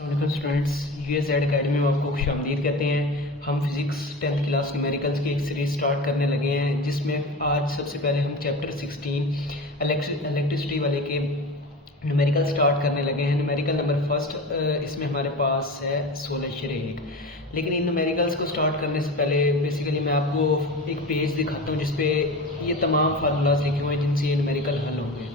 Welcome students, यूएसजेड academy में आपको खुशामदीद कहते हैं। हम फिजिक्स 10th क्लास न्यूमेरिकल्स की एक सीरीज स्टार्ट करने लगे हैं, जिसमें आज सबसे पहले हम चैप्टर 16 इलेक्ट्रिसिटी वाले के न्यूमेरिकल स्टार्ट करने लगे हैं। न्यूमेरिकल नंबर फर्स्ट इसमें हमारे पास है 16 लेकिन इन न्यूमेरिकल्स को स्टार्ट करने से पहले बेसिकली मैं आपको एक पेज दिखाता हूँ जिसपे ये तमाम फार्मूलाज लिखे हुए हैं जिनसे ये न्यूमेरिकल हल होंगे।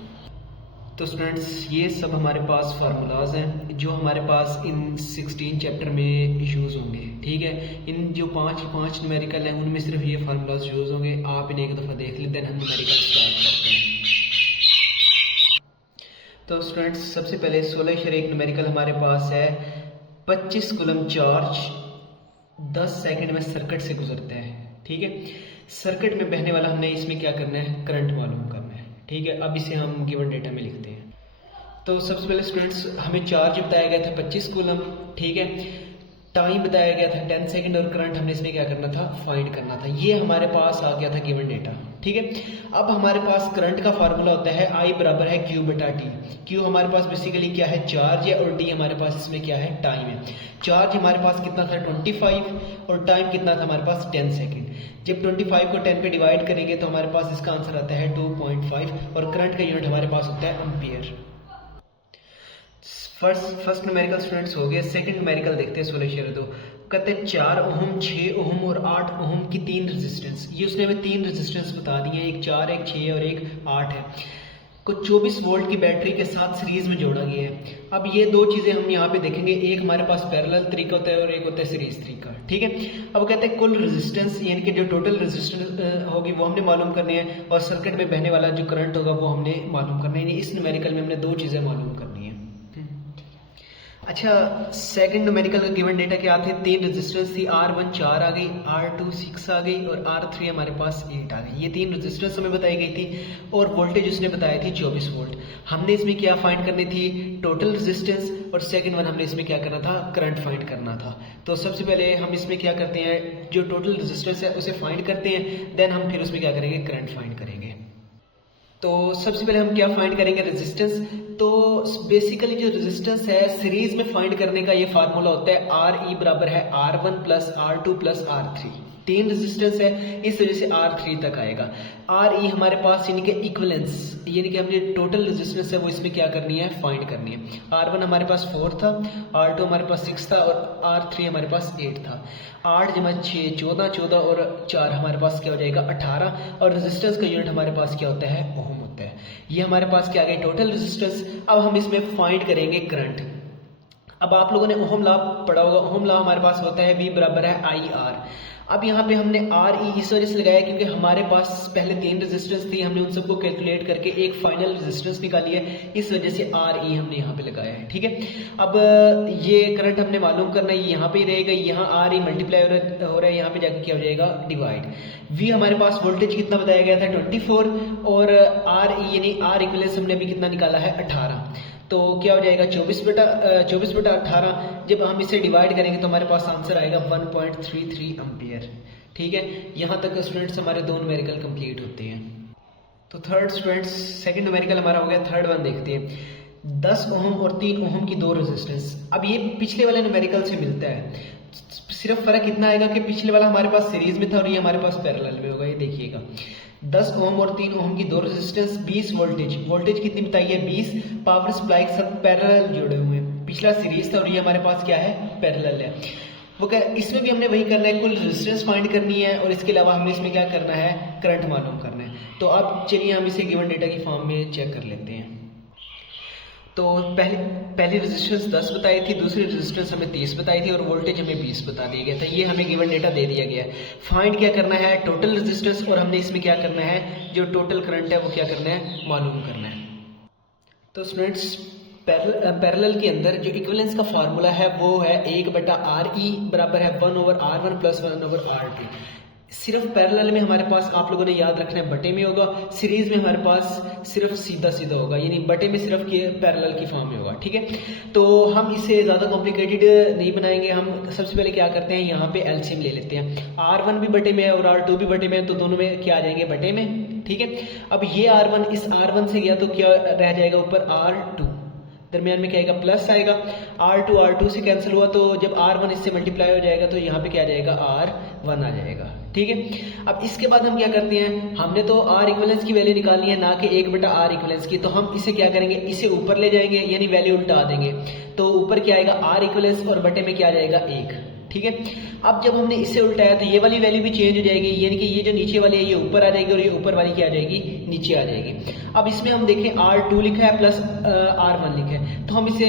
तो स्टूडेंट्स, ये सब हमारे पास फार्मूलाज हैं जो हमारे पास इन 16 चैप्टर में यूज़ होंगे। ठीक है, इन जो पांच न्यूमेरिकल हैं उनमें सिर्फ ये फार्मूलाज यूज़ होंगे। आप इन्हें एक दफ़ा देख लेते हैं, हम न्यूमेरिकल स्टार्ट करते हैं। तो स्टूडेंट्स, सबसे पहले 16 न्यूमेरिकल हमारे पास है 25 कूलम चार्ज 10 सेकंड में सर्किट से गुजरता है। ठीक है, सर्किट में बहने वाला हमने इसमें क्या करना है, करंट मालूम करना है। ठीक है, अब इसे हम गिवन डेटा में लिखते हैं। तो सबसे पहले स्टूडेंट्स, हमें चार्ज बताया गया था 25 कूलम। ठीक है, टाइम बताया गया था 10 सेकंड और करंट हमने इसमें क्या करना था, फाइंड करना था। ये हमारे पास आ गया था गिवन डेटा। ठीक है, अब हमारे पास करंट का फार्मूला होता है I बराबर है Q बटा T। Q हमारे पास बेसिकली क्या है, चार्ज है, और T हमारे पास इसमें क्या है, टाइम है। चार्ज हमारे पास कितना था, 25, और टाइम कितना था हमारे पास, 10 सेकंड। जब 25 को 10 पे डिवाइड करेंगे तो हमारे पास इसका आंसर आता है 2.5, और करंट का यूनिट हमारे पास होता है एम्पियर। फर्स्ट न्यूमेरिकल स्टूडेंट्स हो गए। सेकंड न्यूमेरिकल देखते हैं 16 कहते हैं 4 ओम, 6 ओम और 8 ओम की 3 रेजिस्टेंस। ये उसने हमें 3 रेजिस्टेंस बता दी है, एक 4, एक 6 और एक 8 है, को 24 वोल्ट की बैटरी के साथ सीरीज में जोड़ा गया है। अब ये दो चीजें हम यहाँ पे देखेंगे, एक हमारे पास पैरेलल तरीका होता है और एक होता है सीरीज तरीका। ठीक है, अब कहते हैं कुल रेजिस्टेंस यानी कि जो टोटल रेजिस्टेंस होगी वो हमने मालूम करनी है, और सर्किट में बहने वाला जो करंट होगा वो हमने मालूम करना है। इस न्यूमेरिकल में हमने दो चीजें मालूम करनी है। अच्छा, सेकंड न्यूमेरिकल का गिवन डेटा क्या थे, 3 रेजिस्टेंस थी, R1 4 आ गई, R2 6 आ गई और R3 हमारे पास 8 आ गई। ये 3 रेजिस्टेंस हमें बताई गई थी, और वोल्टेज उसने बताई थी 24 वोल्ट। हमने इसमें क्या फाइंड करनी थी, टोटल रेजिस्टेंस, और सेकंड वन हमने इसमें क्या करना था, करंट फाइंड करना था। तो सबसे पहले हम इसमें क्या करते हैं, जो टोटल रेजिस्टेंस है उसे फाइंड करते हैं, देन हम फिर उसमें क्या करेंगे, करंट फाइंड करेंगे। तो सबसे पहले हम क्या फाइंड करेंगे, रेजिस्टेंस। तो बेसिकली जो रेजिस्टेंस है सीरीज में फाइंड करने का ये फार्मूला होता है RE बराबर है R1 plus R2 plus R3। 3 resistance है, इस वजह से R3 तक आएगा। RE हमारे पास यानी कि इक्विवेलेंस, यानी कि हमने टोटल रेजिस्टेंस है वो इसमें क्या करनी है, फाइंड करनी है। R1 हमारे पास 4 था, R2 हमारे पास 6 था और R3 हमारे पास 8 था। 8 जमा 6 14, 14 और 4 हमारे पास क्या हो जाएगा, 18, और रेजिस्टेंस का यूनिट हमारे पास क्या होता है, ओम होता है। ये हमारे पास क्या आ गया, टोटल रेजिस्टेंस। अब हम इसमें फाइंड करेंगे करंट। अब आप लोगों ने ओहम लॉ पढ़ा होगा, ओहम लॉ हमारे पास होता है V बराबर है IR। अब यहाँ पे हमने RE इस वजह से लगाया क्योंकि हमारे पास पहले 3 रेजिस्टेंस थी, हमने उन सबको कैलकुलेट करके एक फाइनल रेजिस्टेंस निकाली है, इस वजह से RE हमने यहाँ पे लगाया है। ठीक है, अब ये करंट हमने मालूम करना है, यहाँ पे ही रहेगा, यहाँ RE मल्टीप्लाई हो रहा है, यहाँ पे जाके क्या हो जाएगा, डिवाइड। V हमारे पास वोल्टेज कितना बताया गया था, 24, और RE यानी R इक्विवेलेंस हमने अभी कितना निकाला है, 18। तो क्या हो जाएगा, 24 बटा 18। जब हम इसे डिवाइड करेंगे तो हमारे पास आंसर आएगा 1.33 एम्पियर। ठीक है, यहाँ तक स्टूडेंट्स हमारे दो न्यूमेरिकल कंप्लीट होते हैं। तो थर्ड स्टूडेंट्स, सेकंड न्यूमेरिकल हमारा हो गया। थर्ड वन देखते हैं, 10 ओम और 3 ओम की 2 रेजिस्टेंस। अब ये पिछले वाले न्यूमेरिकल से मिलता है, सिर्फ फर्क इतना आएगा कि पिछले वाला हमारे पास सीरीज में था और ये हमारे पास पैरेलल में होगा। ये देखिएगा, 10 ओम और 3 ओम की 2 रेजिस्टेंस, 20 वोल्टेज कितनी बताई है, 20, पावर सप्लाई सब पैरेलल जुड़े हुए हैं। पिछला सीरीज था और ये हमारे पास क्या है, पैरेलल है। वो क्या, इसमें भी हमने वही करना है, कुल रेजिस्टेंस फाइंड करनी है, और इसके अलावा हमें इसमें क्या करना है, करंट मालूम करना है। तो अब चलिए हम इसे गिवन डेटा की फॉर्म में चेक कर लेते हैं। तो पहली रेजिस्टेंस 10 बताई थी, दूसरी रेजिस्टेंस हमें 30 बताई थी, और वोल्टेज हमें 20 बता दिया गया था। ये हमें गिवन डेटा दे दिया गया है। फाइंड क्या करना है, टोटल रेजिस्टेंस, और हमने इसमें क्या करना है, जो टोटल करंट है वो क्या करना है, मालूम करना है। तो स्टूडेंट्स, पैरेलल के अंदर जो इक्विवेलेंस का फार्मूला है वो है 1/RE बराबर है 1/R1 प्लस 1/R2। सिर्फ पैरेलल में हमारे पास आप लोगों ने याद रखना है बटे में होगा, सीरीज में हमारे पास सिर्फ सीधा सीधा होगा, यानी बटे में सिर्फ पैरेलल की फॉर्म में होगा। ठीक है, तो हम इसे ज़्यादा कॉम्प्लिकेटेड नहीं बनाएंगे। हम सबसे पहले क्या करते हैं, यहाँ पे एलसीएम ले लेते हैं। R1 भी बटे में है और R2 भी बटे में है, तो दोनों में क्या आ जाएंगे, बटे में। ठीक है, अब ये R1 इस R1 से गया तो क्या रह जाएगा ऊपर, R2। दरमियान में क्या आएगा, प्लस आएगा। R2 से कैंसिल हुआ तो जब R1 इससे मल्टीप्लाई हो जाएगा तो यहाँ पे क्या आ जाएगा, R1 आ जाएगा। ठीक है, अब इसके बाद हम क्या करते हैं, हमने तो R इक्विवेलेंस की वैल्यू निकालनी है, ना कि 1/R इक्विवेलेंस की, तो हम इसे क्या करेंगे, इसे ऊपर ले जाएंगे, यानी वैल्यू उल्टा देंगे। तो ऊपर क्या आएगा, R इक्विवेलेंस और बटे में क्या आ जाएगा, 1। ठीक है, अब जब हमने इसे उल्टाया तो ये वाली वैल्यू भी चेंज हो जाएगी, यानी कि ये जो नीचे वाली है ये ऊपर आ जाएगी और ये ऊपर वाली क्या आ जाएगी, नीचे आ जाएगी। अब इसमें हम देखें R2 लिखा है प्लस R1 लिखा है, तो हम इसे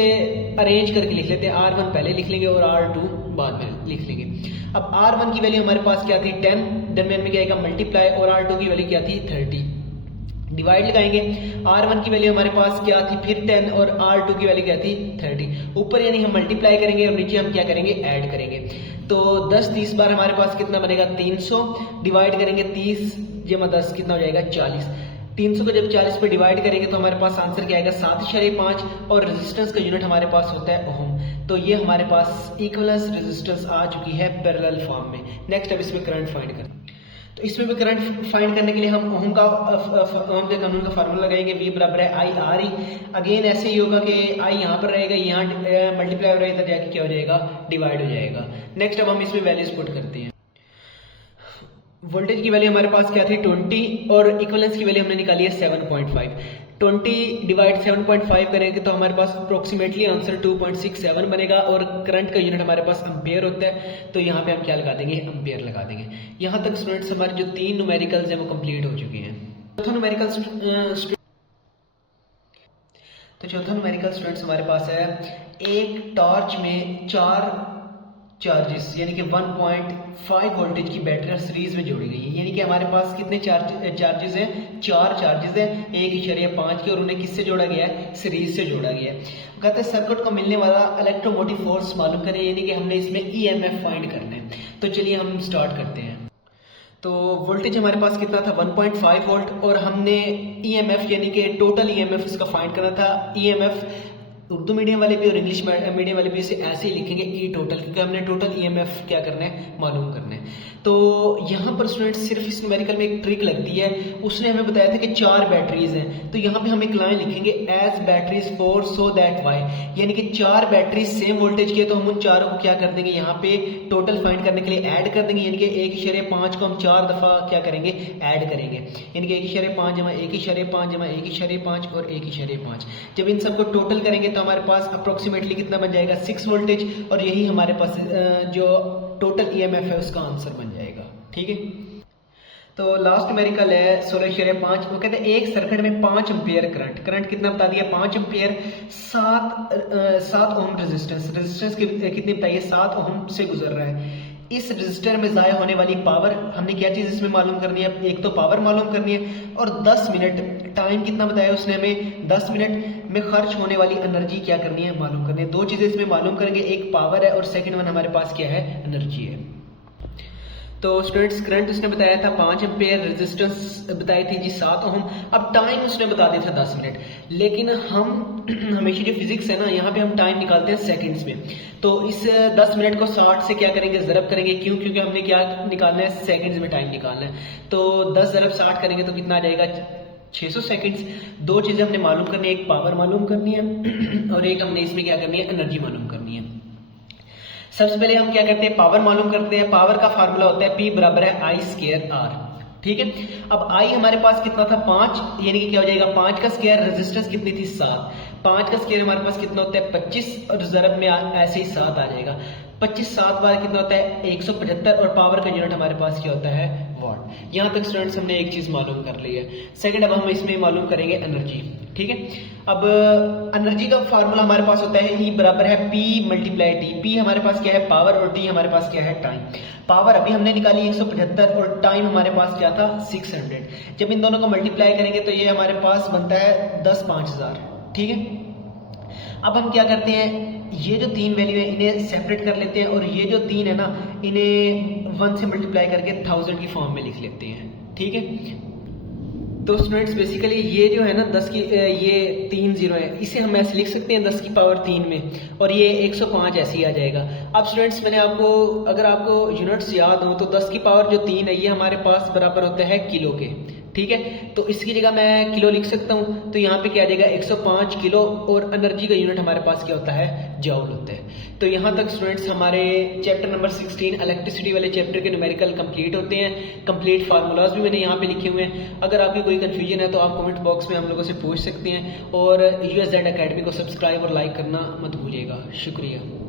अरेंज करके लिख लेते हैं। R1 पहले लिख लेंगे और R2 बाद में लिख लेंगे। अब R1 की वैल्यू हमारे पास क्या थी, 10, दरमियान में क्या आएगा, मल्टीप्लाई, और R2 की वैल्यू क्या थी, 30। डिवाइड लगाएंगे, R1 की वैल्यू हमारे पास क्या थी, फिर 10, और R2 की वैल्यू क्या थी, 30। ऊपर यानी हम मल्टीप्लाई करेंगे और नीचे हम क्या करेंगे, ऐड करेंगे। तो 10 30 बार हमारे पास कितना बनेगा, 300। डिवाइड करेंगे 30 जमा 10 कितना हो जाएगा, 40। 300 को जब 40 पे डिवाइड करेंगे तो हमारे पास आंसर क्या आएगा, 7.5, और रेजिस्टेंस का यूनिट हमारे पास होता है ओम। तो ये हमारे पास इक्विवेलेंस रेजिस्टेंस आ चुकी है पैरेलल फॉर्म में। नेक्स्ट अब इसमें करंट फाइंड करें। तो इसमें भी करंट फाइंड करने के लिए हम ओम के कानून का फार्मूला लगाएंगे, V बराबर है I R E। अगेन ऐसे ही होगा कि I यहाँ पर रहेगा, यहाँ मल्टीप्लाई हो रहा है, इधर जाके क्या हो जाएगा, डिवाइड हो जाएगा। नेक्स्ट अब हम इसमें वैल्यूज पुट करते हैं। वोल्टेज की वैल्यू हमारे पास क्या थी, 20, और इक्विवेलेंस की वैल्यू हमने निकाली है 7.5। 20 डिवाइड 7.5 करेंगे तो हमारे पास अप्रोक्सीमेटली आंसर 2.67 बनेगा, और करंट का यूनिट हमारे पास एम्पेयर होता है, तो यहाँ पे हम क्या लगा देंगे, एम्पेयर लगा देंगे। यहाँ तक स्टूडेंट्स हमारे जो 3 न्यूमेरिकल्स हैं वो कंप्लीट हो चुके हैं। चौथा न्यूमेरिकल स्टूडेंट्स हमारे पास है, एक टॉर्च में 4 चार्जेस यानी कि 1.5 वोल्टेज की बैटरी सीरीज में जोड़ी गई है। यानी कि हमारे पास कितने चार्जेस हैं, 4 चार्जेस हैं 1.5 की, और उन्हें किससे जोड़ा गया है, सीरीज से जोड़ा गया है। कहते हैं सर्किट को मिलने वाला इलेक्ट्रोमोटिव फोर्स मालूम करें, यानी कि हमने इसमें EMF फाइंड करना है। तो चलिए हम स्टार्ट करते हैं। तो वोल्टेज हमारे पास कितना था, 1.5 वोल्ट, और हमने EMF यानी कि टोटल EMF इसका फाइंड करना था। EMF उर्दू मीडियम वाले भी और इंग्लिश मीडियम वाले भी इसे ऐसे ही लिखेंगे, ई टोटल, क्योंकि हमने टोटल EMF क्या करना है, मालूम करना है। तो यहाँ पर स्टूडेंट सिर्फ इस न्यूमेरिकल में एक ट्रिक लगती है। उसने हमें बताया था कि 4 बैटरीज हैं, तो यहाँ पे हम एक लाइन लिखेंगे, as batteries 4 so that y, यानी कि 4 बैटरीज सेम वोल्टेज की है, तो हम उन चारों को क्या कर देंगे, यहाँ पे टोटल फाइंड करने के लिए ऐड कर देंगे, यानी कि 1.5 को हम 4 दफा क्या करेंगे, ऐड करेंगे, यानी कि 1.5 जमा 1.5 जमा 1.5 और 1.5। जब इन सबको टोटल करेंगे तो हमारे पास अप्रोक्सीमेटली कितना बन जाएगा, 6 वोल्टेज, और यही हमारे पास जो टोटल EMF है उसका आंसर बन जाएगा। ठीक है, तो लास्ट न्यूमेरिकल है 16.5। वो कहते हैं एक सर्किट में 5 एम्पियर करंट कितना बता दिया, 5 एम्पियर, 7 ओम रेजिस्टेंस कितनी बताइए, 7 ओम से गुजर रहा है। इस रजिस्टर में जाया होने वाली पावर, हमने क्या चीज इसमें मालूम करनी है, एक तो पावर मालूम करनी है, और 10 मिनट टाइम कितना बताया उसने हमें, 10 मिनट में खर्च होने वाली एनर्जी क्या करनी है, मालूम करनी है। 2 चीजें इसमें मालूम करेंगे, एक पावर है और सेकंड वन हमारे पास क्या है, एनर्जी है। तो स्टूडेंट्स करंट उसने बताया था 5 एम्पेयर, रेजिस्टेंस बताई थी जी 7 ओम। अब टाइम उसने बता दिया था 10 मिनट, लेकिन हम हमेशा जो फिजिक्स है ना, यहाँ पे हम टाइम निकालते हैं सेकंड्स में। तो इस 10 मिनट को 60 से क्या करेंगे, ज़रब करेंगे। क्यों? क्योंकि हमने क्या निकालना है, सेकंड्स में टाइम निकालना है। तो 10 ज़रब 60 करेंगे तो कितना आ जाएगा, 600 सेकंड्स। 2 चीजें हमने मालूम करनी है, एक पावर मालूम करनी है और एक हमने इसमें क्या करनी है, एनर्जी मालूम करनी है। सबसे पहले हम क्या करते हैं, पावर मालूम करते हैं। पावर का फार्मूला होता है P बराबर है I²R। ठीक है, अब I हमारे पास कितना था, 5, यानी कि क्या हो जाएगा, 5 का स्क्वायर, रेजिस्टेंस कितनी थी, 7, 5 का स्क्वायर हमारे पास कितना होता है, 25, और ज़रब में ऐसे ही 7 आ जाएगा। 25 7 बार कितना होता है, 175, और पावर का यूनिट हमारे पास क्या होता है, वाट। यहाँ तक स्टूडेंट्स हमने एक चीज मालूम कर ली है। सेकंड, अब हम इसमें मालूम करेंगे एनर्जी। ठीक है, अब एनर्जी का फार्मूला हमारे पास होता है E बराबर है P मल्टीप्लाई T। P हमारे पास क्या है, पावर, और T हमारे पास क्या है, टाइम। पावर अभी हमने निकाली 175, और टाइम हमारे पास क्या था, 600। जब इन दोनों को मल्टीप्लाई करेंगे तो ये हमारे पास बनता है 10 5000। ठीक है, अब हम क्या करते हैं, ये जो 3 वैल्यू है इन्हें सेपरेट कर लेते हैं, और ये जो 3 है ना, इन्हें 1 से मल्टीप्लाई करके 1000 की फॉर्म में लिख लेते हैं। ठीक है, तो स्टूडेंट्स बेसिकली ये जो है ना 10 की ये 3 0 है, इसे हम ऐसे लिख सकते हैं 10 की पावर 3 में, और ये 105 ऐसे ही आ जाएगा। अब स्टूडेंट्स मैंने आपको, अगर आपको यूनिट्स याद हो तो 10 की पावर जो 3 है ये हमारे पास बराबर होता है किलो के। ठीक है। तो इसकी जगह मैं किलो लिख सकता हूँ, तो यहाँ पे क्या आ जाएगा 105 किलो, और एनर्जी का यूनिट हमारे पास क्या होता है, जूल होता है। तो यहाँ तक स्टूडेंट्स हमारे चैप्टर नंबर 16 इलेक्ट्रिसिटी वाले चैप्टर के न्यूमेरिकल कंप्लीट होते हैं। कंप्लीट फार्मूलाज भी मैंने यहाँ पे लिखे हुए हैं। अगर आपकी कोई कंफ्यूजन है तो आप कमेंट बॉक्स में हम लोगों से पूछ सकते हैं, और USZ अकेडमी को सब्सक्राइब और लाइक करना मत भूलिएगा। शुक्रिया।